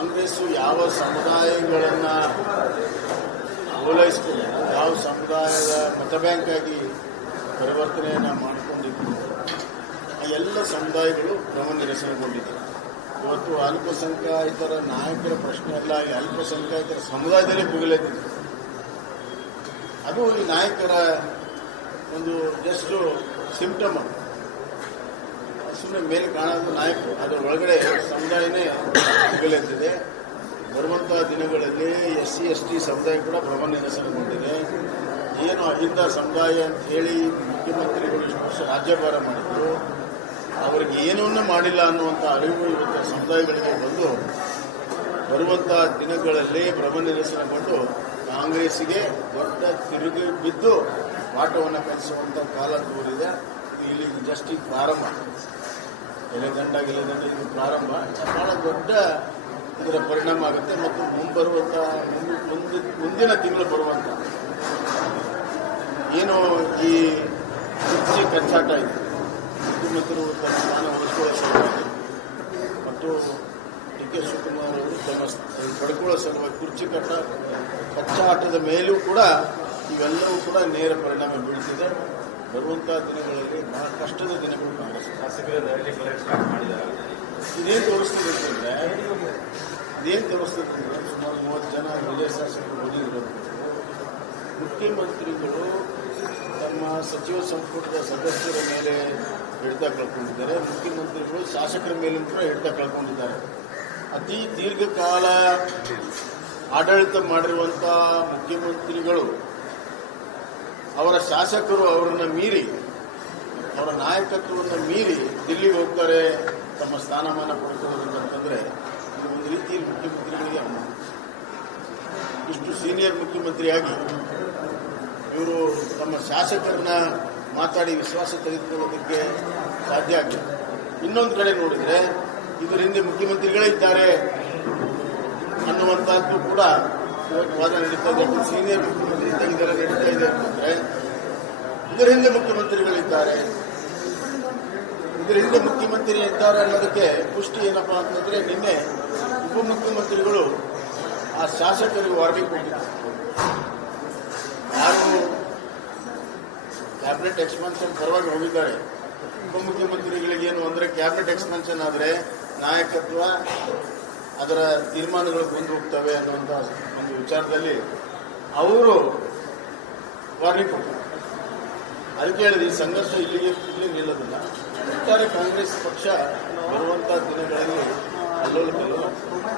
ಕಾಂಗ್ರೆಸ್ ಯಾವ ಸಮುದಾಯಗಳನ್ನು ಓಲೈಸಿಕೊಂಡು ಯಾವ ಸಮುದಾಯದ ಮತ ಬ್ಯಾಂಕ್ ಆಗಿ ಪರಿವರ್ತನೆಯನ್ನು ಮಾಡಿಕೊಂಡಿದ್ದು ಆ ಎಲ್ಲ ಸಮುದಾಯಗಳು ಭ್ರಮ ನಿರಸನಗೊಂಡಿದೆ. ಇವತ್ತು ಅಲ್ಪಸಂಖ್ಯಾತರ ನಾಯಕರ ಪ್ರಶ್ನೆ ಅಲ್ಲ, ಈ ಅಲ್ಪಸಂಖ್ಯಾತರ ಸಮುದಾಯದಲ್ಲೇ ಭುಗಿಲೆದ್ದಿದೆ. ಅದು ಈ ನಾಯಕರ ಒಂದು ಜಸ್ಟ್ ಸಿಂಪ್ಟಮ್. ಸುಮ್ಮನೆ ಮೇಲೆ ಕಾಣೋದು ನಾಯಕರು, ಅದರ ಒಳಗಡೆ ಸಮುದಾಯನೇ ಭುಗಿಲೆದ್ದಿದೆ. ಬರುವಂತಹ ದಿನಗಳಲ್ಲಿ SC/ST ಸಮುದಾಯ ಕೂಡ ಭ್ರಮ ನಿರಸನಗೊಂಡಿದೆ. ಏನು ಅಹಿಂದ ಸಮುದಾಯ ಅಂತ ಹೇಳಿ ಮುಖ್ಯಮಂತ್ರಿಗಳು ಇಷ್ಟು ವರ್ಷ ರಾಜ್ಯಭಾರ ಮಾಡಿದ್ರು, ಅವರಿಗೆ ಏನನ್ನೂ ಮಾಡಿಲ್ಲ ಅನ್ನುವಂಥ ಅರಿವು ಇವತ್ತು ಸಮುದಾಯಗಳಿಗೆ ಬಂದು ಬರುವಂತಹ ದಿನಗಳಲ್ಲಿ ಭ್ರಮ ನಿರಸನಗೊಂಡು ಕಾಂಗ್ರೆಸ್ಸಿಗೆ ದೊಡ್ಡ ತಿರುಗಿ ಬಿದ್ದು ಪಾಠವನ್ನು ಕಲಿಸುವಂಥ ಕಾಲ ತೋರಿದೆ. ಇಲ್ಲಿ ಜಸ್ಟ್ ಈಗ ಪ್ರಾರಂಭ, ಎಲೆದಂಡ ಇದು ಪ್ರಾರಂಭ. ಬಹಳ ದೊಡ್ಡ ಇದರ ಪರಿಣಾಮ ಆಗುತ್ತೆ ಮತ್ತು ಮುಂಬರುವಂಥ ಮುಂದಿನ ತಿಂಗಳು ಬರುವಂಥ ಏನು ಈ ಕುರ್ಚಿ ಕಚ್ಚಾಟ ಇದೆ, ಮುಖ್ಯಮಂತ್ರಿಗಳು ತಮ್ಮ ಸ್ಥಾನ ಉಳಿಸಿಕೊಳ್ಳೋ ಸಲುವಾಗಿ ಮತ್ತು DK ಶಿವಕುಮಾರ್ ಅವರು ತಮ್ಮ ಪಡ್ಕೊಳ್ಳೋ ಸಲುವಾಗಿ ಕುರ್ಚಿ ಕಚ್ಚಾಟದ ಮೇಲೂ ಕೂಡ ಇವೆಲ್ಲವೂ ಕೂಡ ನೇರ ಪರಿಣಾಮ ಬೀಳ್ತಿದೆ. ಬರುವಂತಹ ದಿನಗಳಲ್ಲಿ ಬಹಳ ಕಷ್ಟದ ದಿನಗಳು ಕಾಂಗ್ರೆಸ್ ಶಾಸಕರಲ್ಲಿ ಸ್ಟಾರ್ಟ್ ಮಾಡಿದ್ದಾರೆ. ಇದೇನು ತೋರಿಸ್ತಿದೆ ಅಂದರೆ ಸುಮಾರು 30 ಜನ ವಿಜಯ ಶಾಸಕರು ಓದಿರೋದು. ಮುಖ್ಯಮಂತ್ರಿಗಳು ತಮ್ಮ ಸಚಿವ ಸಂಪುಟದ ಸದಸ್ಯರ ಮೇಲೆ ಹಿಡಿತ ಕಳ್ಕೊಂಡಿದ್ದಾರೆ. ಮುಖ್ಯಮಂತ್ರಿಗಳು ಶಾಸಕರ ಮೇಲೂ ಕೂಡ ಹಿಡಿತ ಕಳ್ಕೊಂಡಿದ್ದಾರೆ. ಅತಿ ದೀರ್ಘಕಾಲ ಆಡಳಿತ ಮಾಡಿರುವಂಥ ಮುಖ್ಯಮಂತ್ರಿಗಳು ಅವರ ಶಾಸಕರು ಅವರನ್ನು ಮೀರಿ, ಅವರ ನಾಯಕತ್ವವನ್ನು ಮೀರಿ ದಿಲ್ಲಿಗೆ ಹೋಗ್ತಾರೆ ತಮ್ಮ ಸ್ಥಾನಮಾನ ಪಡ್ಕೊಳ್ಳೋದಂತಂದರೆ ಇದು ಒಂದು ರೀತಿಯಲ್ಲಿ ಮುಖ್ಯಮಂತ್ರಿಗಳಿಗೆ ಇಷ್ಟು ಸೀನಿಯರ್ ಮುಖ್ಯಮಂತ್ರಿಯಾಗಿ ಇವರು ತಮ್ಮ ಶಾಸಕರನ್ನ ಮಾತಾಡಿ ವಿಶ್ವಾಸ ತೆಗೆದುಕೊಳ್ಳೋದಕ್ಕೆ ಸಾಧ್ಯ ಆಗಿಲ್ಲ. ಇನ್ನೊಂದು ಕಡೆ ನೋಡಿದರೆ ಇದರ ಹಿಂದೆ ಮುಖ್ಯಮಂತ್ರಿಗಳೇ ಇದ್ದಾರೆ ಅನ್ನುವಂಥದ್ದು ಕೂಡ ವಾದ ನಡೀತಾ ಇದೆ. ಸೀನಿಯರ್ ಮುಖ್ಯಮಂತ್ರಿ ತೆಗೆದರೆ ನಡೀತಾ ಇದೆ ಅಂತಂದರೆ ಇದರ ಹಿಂದೆ ಮುಖ್ಯಮಂತ್ರಿಗಳಿದ್ದಾರೆ, ಇದರ ಹಿಂದೆ ಮುಖ್ಯಮಂತ್ರಿ ಇದ್ದಾರೆ ಅನ್ನೋದಕ್ಕೆ ಪುಷ್ಟಿ ಏನಪ್ಪಾ ಅಂತಂದ್ರೆ ನಿನ್ನೆ ಉಪಮುಖ್ಯಮಂತ್ರಿಗಳು ಆ ಶಾಸಕರಿಗೆ ವಾರ್ನಿಂಗ್ ಕೊಟ್ಟಿದ್ದಾರೆ. ಯಾರು ಕ್ಯಾಬಿನೆಟ್ ಎಕ್ಸ್ಪಾನ್ಷನ್ ಪರವಾಗಿ ಹೋಗಿದ್ದಾರೆ, ಉಪಮುಖ್ಯಮಂತ್ರಿಗಳಿಗೇನು ಅಂದರೆ ಕ್ಯಾಬಿನೆಟ್ ಎಕ್ಸ್ಪಾನ್ಷನ್ ಆದರೆ ನಾಯಕತ್ವ ಅದರ ತೀರ್ಮಾನಗಳು ಬಂದು ಹೋಗ್ತವೆ ಅನ್ನುವಂಥ ಒಂದು ವಿಚಾರದಲ್ಲಿ ಅವರು ವಾರ್ನಿಂಗ್ ಕೊಡ್ತಾರೆ. ಅದಕ್ಕೆ ಹೇಳಿದ ಈ ಸಂಘರ್ಷ ಇಲ್ಲಿ ನಿಲ್ಲೋದಿಲ್ಲ. ಒಟ್ಟಾರೆ ಕಾಂಗ್ರೆಸ್ ಪಕ್ಷ ಬರುವಂತಹ ದಿನಗಳಲ್ಲಿ ಅಲ್ಲೋಲ